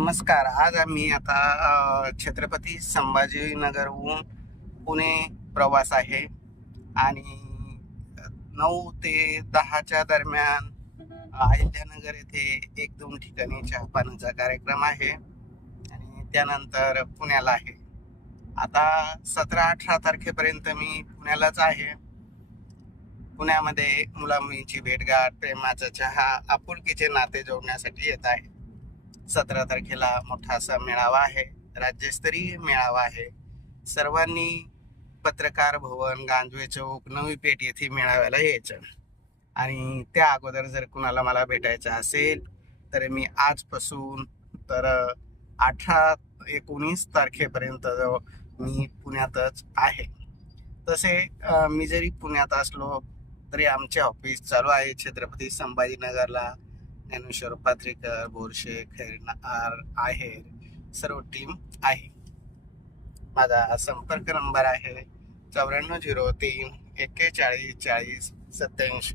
नमस्कार. आज आम्ही आता छत्रपती संभाजीनगरहून पुणे प्रवास आहे आणि 9 ते 10च्या दरम्यान अहिल्यानगर येथे 1-2 ठिकाणी चहापानाचा कार्यक्रम आहे आणि त्यानंतर पुण्याला आहे. आता 17-18 तारखेपर्यंत मी पुण्यालाच आहे. पुण्यामध्ये मुलामुलींची भेटगाठ, प्रेमाचा चहा, आपुलकीचे नाते जोडण्यासाठी येत आहे. 17 तारखेला मोठा असा मेळावा आहे, राज्यस्तरीय मेळावा आहे. सर्वांनी पत्रकार भवन, गांधवे चौक, नवी पेठ येथे मेळाव्याला यायचं आणि त्या अगोदर जर कुणाला मला भेटायचं असेल तर मी आजपासून तर 18-19 तारखेपर्यंत मी पुण्यातच आहे. तसे मी जरी पुण्यात असलो तरी आमचे ऑफिस चालू आहे छत्रपती संभाजीनगरला. ज्ञानेश्वर पात्रीकर, बोरशे, खैरनार, आहेर सर्व टीम आहे. माझा संपर्क नंबर आहे 9403 41 40 27.